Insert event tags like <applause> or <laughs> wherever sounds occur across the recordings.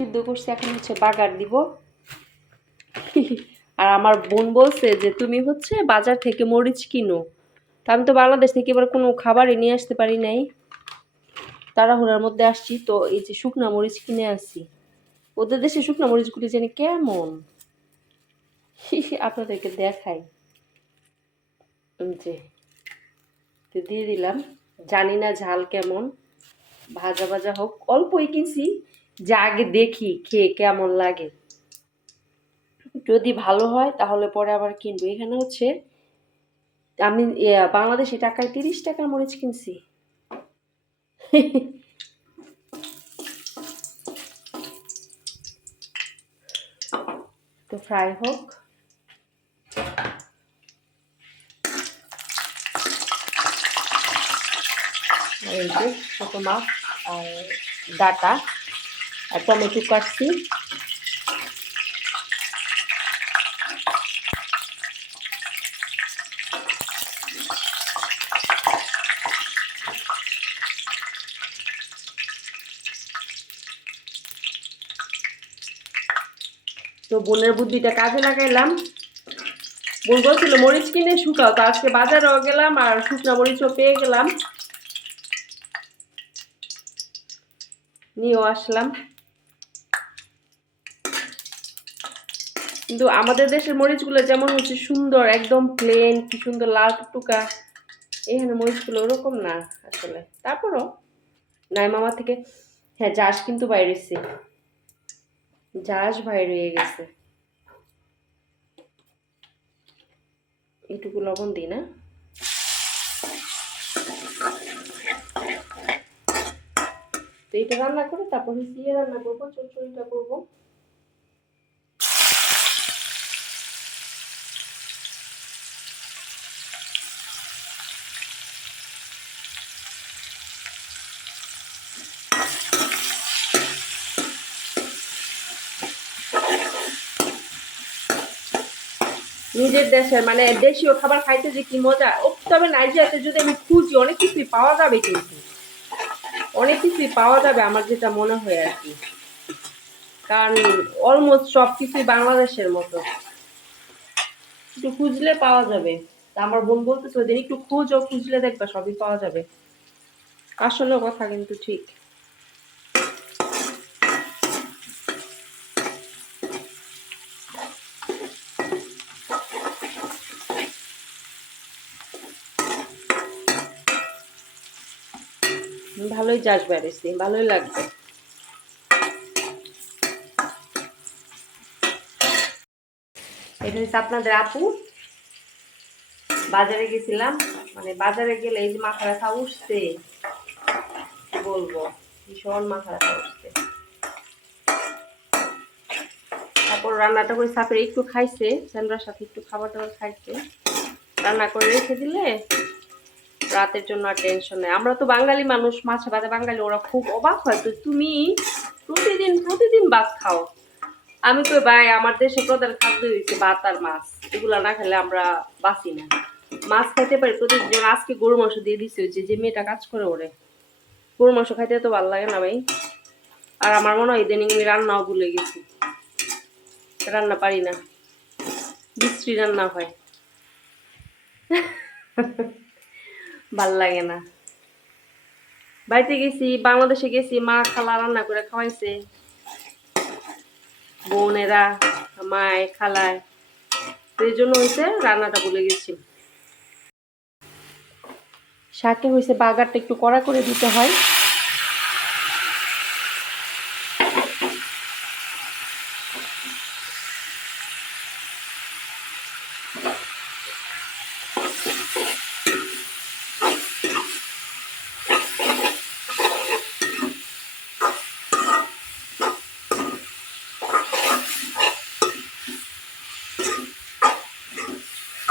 সিদ্ধ করছি, এখন হচ্ছে বাগার দিব। আর আমার বোন বলছে যে, তুমি হচ্ছে বাজার থেকে মরিচ কিনো। তা আমি তো বাংলাদেশ থেকে এবার কোনো খাবারই নিয়ে আসতে পারি নাই। তাড়াহুড়ার মধ্যে আসছি, তো এই যে শুকনা মরিচ কিনে আসছি ওদের দেশে শুকনা মরিচগুলি জানি কেমন? আপনাদেরকে দেখাই। যে দিয়ে দিলাম। জানি না ঝাল কেমন, ভাজা ভাজা হোক, অল্পই কিনছি। যা আগে দেখি, খেয়ে কেমন লাগে। যদি ভালো হয়, তাহলে পরে আবার কিনবো। এখানে হচ্ছে, আমি বাংলাদেশি টাকায় তিরিশ টাকার মরিচ কিনছি। তো ফ্রাই হোক। এই যে ছোটো মাছ আর ডাটা। আর টমেটো কাটছি। তো বোনের বুদ্ধিটা কাজে লাগাইলাম। বোন বলছিল, মরিচ কিনে শুকাও। তো আজকে বাজারেও গেলাম আর শুকনা মরিচও পেয়ে গেলাম। নিয়েও আসলাম। কিন্তু আমাদের দেশের মরিচগুলো যেমন হচ্ছে সুন্দর, একদম প্লেন কি সুন্দর লাল টুকা এখানে মরিচগুলো ওরকম না আসলে। তারপরও নাই মামা থেকে হ্যাঁ যাস কিন্তু বাইরেছে যাস বাইরে হয়ে গেছে। এইটুকু লবণ দিই না। তো এটা রান্না করে তারপর দিয়ে রান্না করব, চচ্চড়িটা করব। নিজের দেশের মানে দেশীয় খাবার খাইতে যে কি মজা? ও, তবে নাইজেরিয়াতে যদি আমি খুঁজি, অনেক কিছুই পাওয়া যাবে কিন্তু। অনেক কিছুই পাওয়া যাবে আমার যেটা মনে হয় আর কি। কারণ অলমোস্ট সব কিছুই বাংলাদেশের মতো। একটু খুঁজলে পাওয়া যাবে। তা আমার বোন বলতেছে ওদের একটু খুঁজো, খুঁজলে দেখবে সবই পাওয়া যাবে। আসলে কথা কিন্তু ঠিক। ভালোই চাষ বেড়েছি ভালোই লাগবে। এটা হচ্ছে আপনাদের আপু। বাজারে গেছিলাম মানে বাজারে গেলে এই যে মাথা ব্যথা উঠছে বলব, ভীষণ মাথা ব্যথা উঠছে। তারপর রান্নাটা করে সাপের একটু খাইছে স্যান্ডার সাথে একটু খাবার দাবার খাইছে। রান্না করে রেখে দিলে রাতের জন্য আর টেনশন নেই। আমরা তো বাঙালি মানুষ মাছ ভাতে বাঙালি, ওরা খুব অবাক হয়। তো তুমি প্রতিদিন প্রতিদিন ভাত খাও। আমি তো ভাই, আমার দেশে প্রধান খাদ্য হয়েছে ভাত আর মাছ। এগুলো না খেলে আমরা বাঁচি না। মাছ খাইতে পারি, প্রতিদিন আজকে গরু মাংস দিয়ে দিচ্ছে যে যে মেয়েটা কাজ করে ওরে। গরু মাংস খাইতে তো ভালো লাগে না ভাই? আর আমার মনে হয় ইদানিং আমি রান্নাও ভুলে গেছি। রান্না পারি না। বিশ্রী রান্না হয়। <laughs> ভালো লাগে না। বাড়িতে গেছি, বাংলাদেশে গেছি, মা খালা রান্না করে খাওয়াইছে। বোনেরা, মায়, খালায়। এই জন্য হয়েছে রান্নাটা ভুলে গেছি। শাকে হয়েছে বাগারটা একটু কড়া করে দিতে হয়।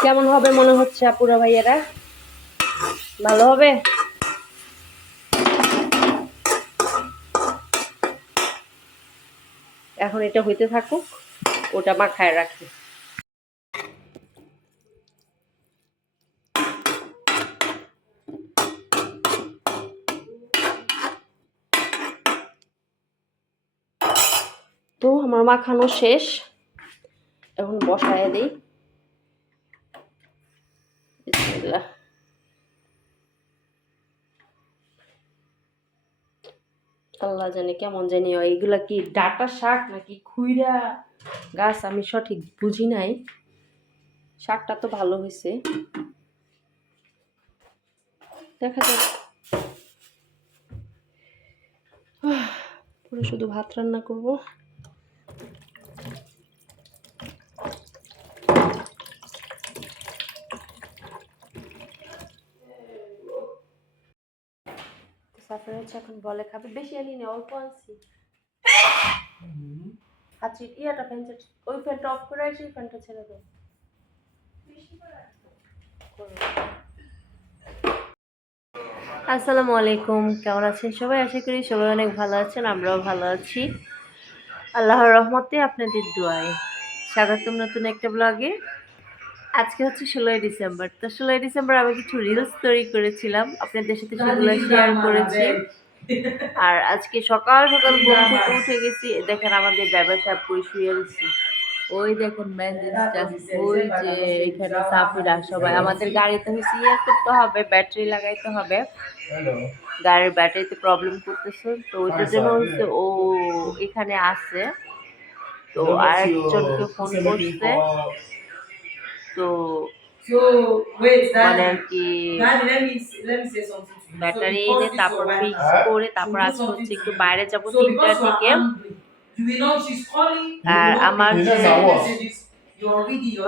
কেমন হবে মনে হচ্ছে আপুরা ভাইয়েরা? ভালো হবে? এখন এটা হইতে থাকুক, ওটা মাখায় রাখি। তো আমার মাখানো শেষ। এখন বসায় দিই। বিসমিল্লাহ আল্লাহ জানে কেমন জানি এগুলা কি ডাটা শাক নাকি খুইরা গাছ? আমি সঠিক বুঝি নাই। শাকটা তো ভালো হয়েছে দেখা যাক। পুরো শুধু ভাত রান্না করব। সাফার হচ্ছে এখন বলে খাবে। বেশি আনি না, অল্প আনছি। আচ্ছা ইয়াটা ফ্যানটা ওই ফ্যানটা অফ করে আসি ফ্যানটা ছেড়ে দাও। আসসালামু আলাইকুম, কেমন আছেন সবাই? আশা করি সবাই অনেক ভালো আছেন, আমরাও ভালো আছি। আল্লাহর রহমতে আপনাদের দোয়ায় স্বাগতম নতুন একটা ব্লগে আজকে হচ্ছে ষোলোই ডিসেম্বর। তো ষোলোই ডিসেম্বর আমি কিছু রিলস তৈরি করেছিলাম। আপনাদের সাথে সেগুলো শেয়ার করেছি। আর আজকে সকাল সকাল ঘুম থেকে উঠে গেছি। দেখেন আমাদের ড্রাইভার সাহেব কই শুয়ে গেছি ওই দেখেন ম্যানেজার ওই যে এখানে সাফিরা সবাই। আমাদের গাড়িতে হচ্ছে ইয়ে করতে হবে ব্যাটারি লাগাইতে হবে। গাড়ির ব্যাটারিতে প্রবলেম করতেছে। তো ওইটার জন্য হচ্ছে ও এখানে আছে। তো আরেকজনকে ফোন করছে। তো So wait, মানে আর কি Daddy, let me let me say something battery এনে তারপর ফিক্স করে তারপর আজকে হচ্ছে একটু বাইরে যাব তিনটার দিকে আর আমার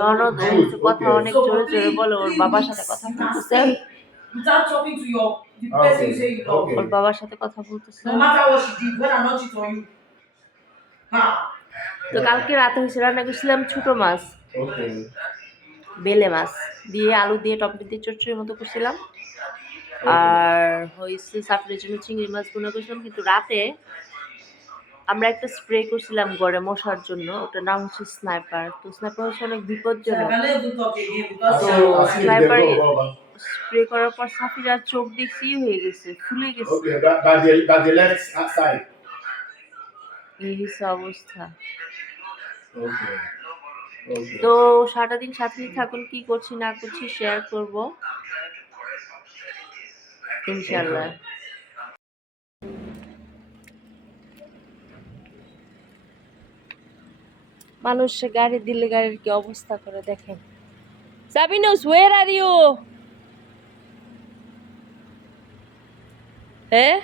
ননদ কথা অনেক জোরে জোরে বলে ওর বাবার সাথে কথা বলতেছে. ওর বাবার সাথে কথা বলতেছে. তো কালকে রাতে হয়েছে রান্না করছিলাম ছোট মাছ. বেলে মাছ দিয়ে আলু দিয়ে টমেটো দিয়ে চচ্চড়ির মতো করছিলাম আর হয়েছে সাফরের জন্য চিংড়ি মাছগুলো করছিলাম কিন্তু রাতে আমরা একটা স্প্রে করছিলাম গড়ে মশার জন্য ওটার নাম হচ্ছে স্নাইপার তো স্নাইপার হচ্ছে অনেক বিপজ্জনক. Baba. স্প্রে করার পর সাফিরার চোখ দেখছি হয়ে গেছে ফুলে গেছে. এই অবস্থা. তো সারাটা দিন সাথে থাকুন, কি করছি না করছি শেয়ার করব। ইনশাল্লাহ মানুষ গাড়ি দিলে গাড়ির কি অবস্থা করে দেখেন। সাবিনুস ওয়ের আর ইউ হ্যাঁ?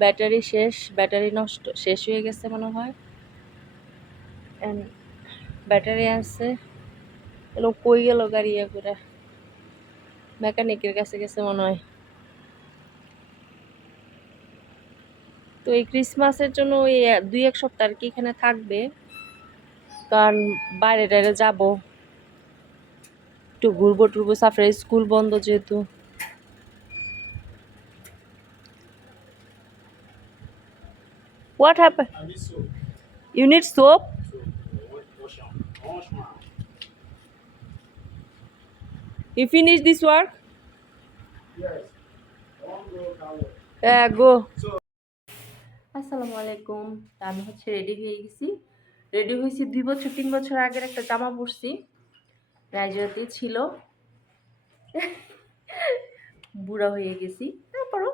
ব্যাটারি শেষ, ব্যাটারি নষ্ট, শেষ হয়ে গেছে মনে হয়। ব্যাটারি আছে। এলো কই গেল গাড়ি করে মেকানিকের কাছে গেছে মনে হয়। তো এই ক্রিসমাসের জন্য ওই দুই এক সপ্তাহ আর কি এখানে থাকবে। কারণ বাইরে টাইরে যাব। একটু ঘুরবো টুরবো সাফরে স্কুল বন্ধ যেহেতু। What happen I need soap. You finish this work Yes. Go. Way. হ্যাঁ গো আসসালামু আলাইকুম। আমি হচ্ছে রেডি হয়ে গেছি। রেডি হয়েছি দুই বছর তিন বছর আগের একটা জামা পরছি। রাইজরাতে ছিল। বুড়া হয়ে গেছি। তারপরও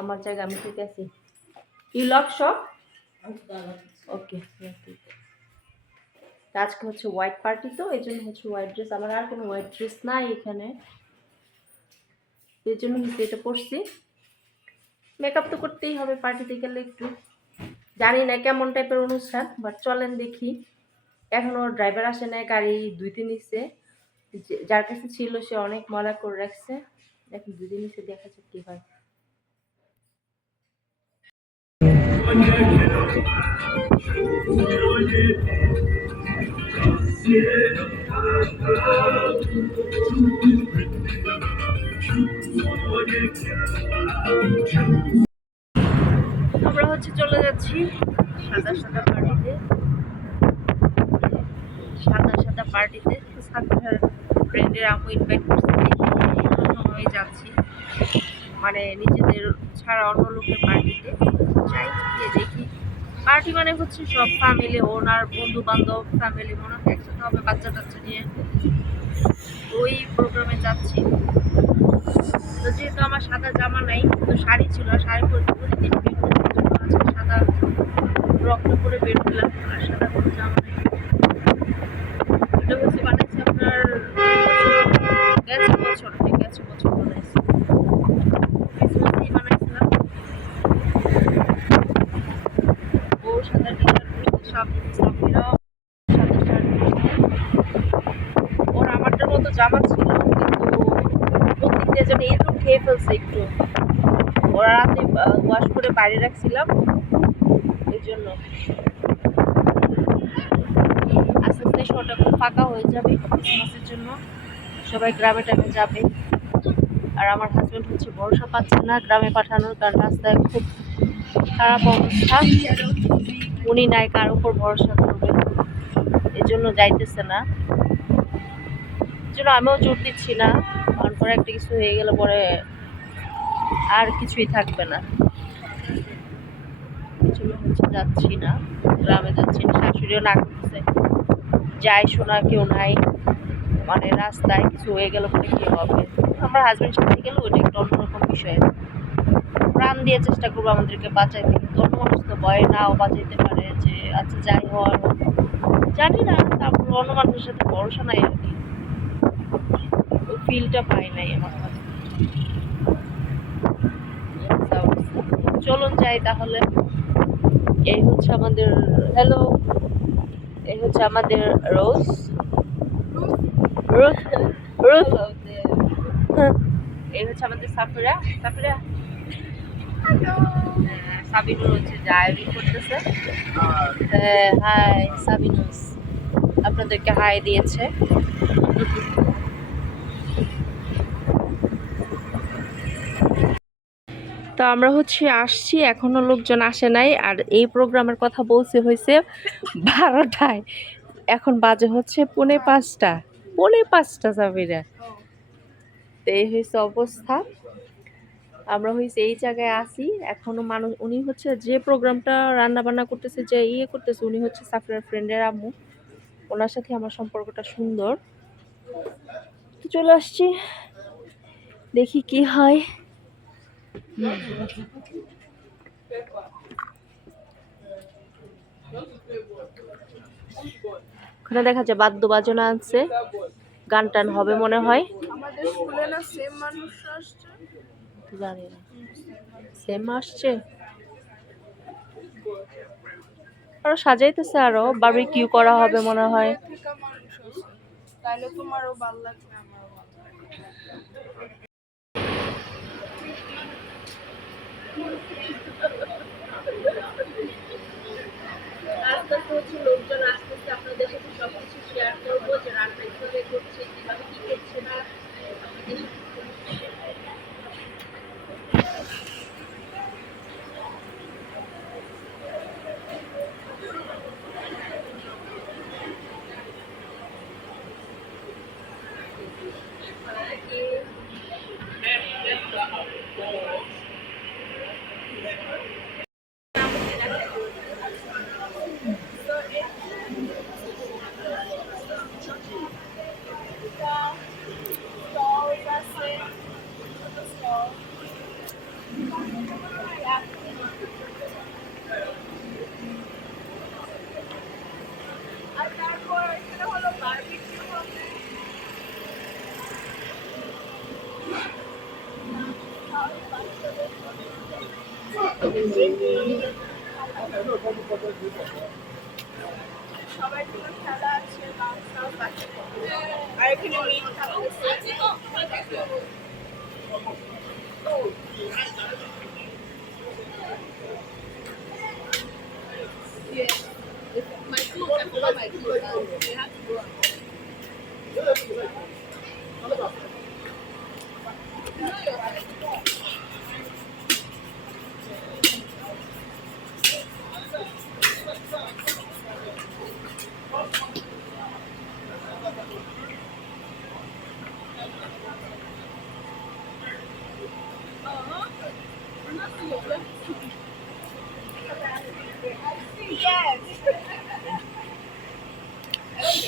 আমার জায়গা আমি ঠিক আছি। ইউ লক শপ ওকে আজকে হচ্ছে হোয়াইট পার্টি তো, এই জন্য হচ্ছে হোয়াইট ড্রেস আমার আর কোনো হোয়াইট ড্রেস নাই এখানে। এই জন্য হচ্ছে এটা পরছি। মেকআপ তো করতেই হবে পার্টিতে গেলে একটু। জানি না কেমন টাইপের অনুষ্ঠান বাট চলেন দেখি। এখনও ড্রাইভার আসে না গাড়ি দুই দিন নিচ্ছে যার কাছে ছিল সে অনেক মজা করে রাখছে। এখন দুই দিন নিচে দেখা যাক কি হয়। আমরা হচ্ছে চলে যাচ্ছি সাদা সাদা পার্টিতে। সাদা সাদা পার্টিতে। ফ্রেন্ডের আম্মু ইনভাইট করছে। প্রথমে যাচ্ছি। মানে নিজেদের ছাড়া অন্য লোকের পার্টিতে। যাই, গিয়ে দেখি। পার্টি মানে হচ্ছে সব ফ্যামিলি ওনার বন্ধু বান্ধব ফ্যামিলি মনে হয় একসাথে হবে বাচ্চা টাচ্চা নিয়ে। ওই প্রোগ্রামে যাচ্ছি। তো যেহেতু আমার সাদা জামা নাই, তো শাড়ি ছিল শাড়ি পরে দিন বের সাদা রক্ত করে বের হলাম, আর সাদা কোনো জামা নেই এটা হচ্ছে বানাইছি আপনার গেছে বছর থেকে গেছে বছর বানাইছি ক্রিসমাসেই বানাইছিলাম ও সাদা টি শার্ট পরছে সব সাফিরাও সাদা শার্ট পরছে ওর আমারটার মতো জামা ছিল কিন্তু প্রত্যেক দিয়ে যেন ইঁদুর খেয়ে ফেলছে একটু ওরা রাতে ওয়াশ করে বাইরে রাখছিলাম। এই জন্য। আস্তে আস্তে শোটা খুব ফাঁকা হয়ে যাবে ক্রিসমাসের জন্য। সবাই গ্রামে টামে যাবে। আর আমার হাজব্যান্ড হচ্ছে ভরসা পাচ্ছে না গ্রামে পাঠানোর, কারণ রাস্তায় খুব খারাপ অবস্থা। উনি নাই, কার উপর ভরসা করবে? এই জন্য যাইতেছে না। জন্য আমিও জোর দিচ্ছি না। কারণ পরে একটা কিছু হয়ে গেলে পরে আর কিছুই থাকবে না। যাচ্ছি না, গ্রামে যাচ্ছি না, শাশুড়িও না করতেছে যাই শোনা কেউ নাই মানে রাস্তায় কিছু হয়ে গেলে বলে কি হবে? আমার হাজবেন্ড সাথে গেলে, ওইটা একটা অন্যরকম বিষয়। প্রাণ দিয়ে চেষ্টা করব আমাদেরকে বাঁচাইতে, কিন্তু অন্য মানুষ তো ভয় নাও বাঁচাইতে পারে যে আচ্ছা যাই হওয়ার। জানি না, তারপর অন্য মানুষের সাথে ভরসা নাই আর কি। ওই ফিলটা পাই নাই আমার কাছে। চলুন যাই তাহলে। এই হচ্ছে আমাদের হ্যালো এই হচ্ছে আমাদের রোজ রোজ রোজ এই হচ্ছে আমাদের সাফিরা সাফিরা হ্যাঁ, সাবিনুর হচ্ছে ডায়েরি করতেছে। হ্যাঁ হাই সাবিনুস আপনাদেরকে হাই দিয়েছে। তো আমরা হচ্ছে আসছি, এখনও লোকজন আসে নাই। আর এই প্রোগ্রামের কথা বলছে হয়েছে বারোটায়। এখন বাজে হচ্ছে পৌনে পাঁচটা। পৌনে পাঁচটা সাবিরা তো এই হয়েছে অবস্থা। আমরা হয়েছে এই জায়গায় আসি এখনও মানুষ, উনি হচ্ছে যে প্রোগ্রামটা রান্না বান্না করতেছে, যে ইয়ে করতেছে, উনি হচ্ছে সাফিরার ফ্রেন্ডের আম্মু। ওনার সাথে আমার সম্পর্কটা সুন্দর। তো চলে আসছি। দেখি কি হয়। ওখানে দেখা যায় বাদ্য বাজনা আছে গান টান হবে মনে হয়। সেম আসছে। জানি না। সেম আসছে? আরও সাজাইতেছে আরও বারবিকিউ করা হবে মনে হয়। তাইলে তোমারও ভালো লাগবে আমারও ভালো লাগবে আস্তে আস্তে হচ্ছে লোকজন আস্তে আস্তে আপনাদের সাথে সব কিছু শেয়ার করব যে রান্না কীভাবে করছে কীভাবে কি করছে না আপনাদের সাথে আর তারপর এখানে হলো বারবিকিউ হবে সবার জন্য খেলা আছে ডান্স টান্স আছে আর এখানে মিট থাকতেছে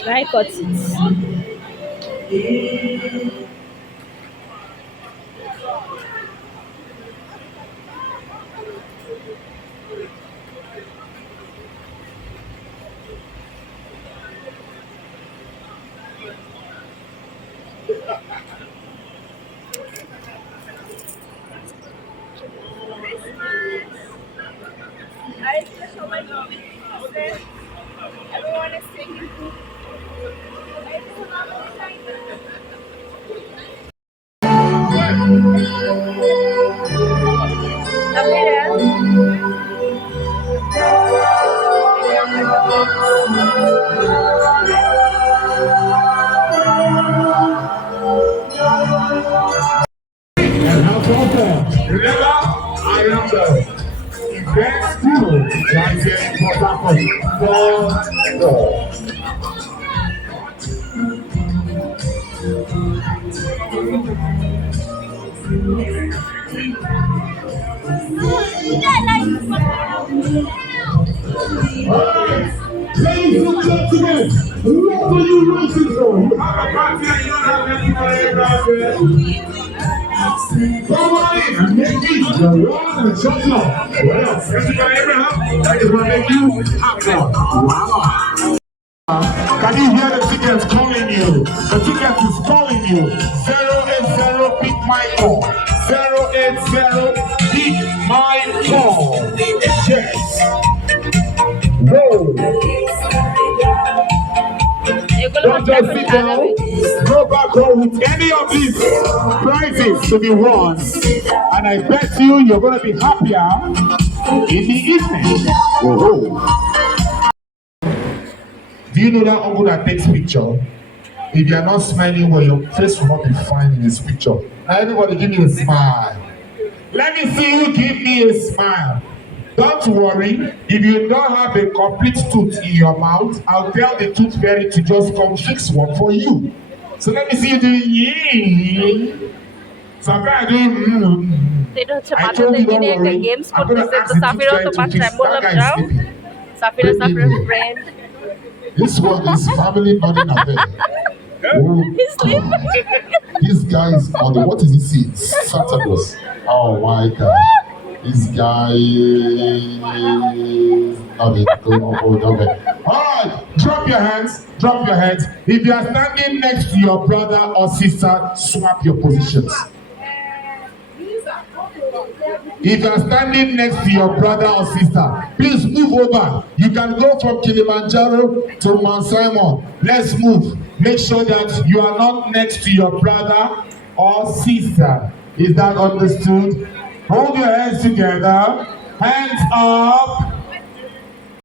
I cut it? Everyone is taking I the ladies and gentlemen, what are you waiting for? You have a and you don't have anybody there. Can you hear the tickets calling you? The tickets is calling you. 080 Big zero, 080 my call. Yes. Whoa. Don't just sit down. Go back with any of these prizes to be won. And I bet you you're going to be happier in the evening. Whoa. Do you know that uncle that takes picture? If you're not smiling well, your face will not be fine in this picture. Now everybody give me a smile. Let me see you give me a smile. Don't worry, if you don't have a complete tooth in your mouth, I'll tell the tooth fairy to just come fix one for you. So let me see you doing yee. Sometimes I do mm. এটা হচ্ছে I told বাচ্চাদেরকে you, নিয়ে don't একটা worry. Games I'm gonna করতেছে ask তো the সাফিরাও তো teacher to বাচ্চা fix আমি বললাম that guy's যাও sleeping. Safira Bring him সাফিরার here. Friend This one is family bonding affair. Oh, God. This guy is on the what is he see? Santa Claus. Oh my God. This guy is not it. Oh, drop your hands. Drop your hands. If you are standing next to your brother or sister, swap your positions. If you are standing next to your brother or sister, please move over. You can go from Kilimanjaro to Mount Simon. Let's move. Make sure that you are not next to your brother or sister. Is that understood? Hold your hands together. Hands up.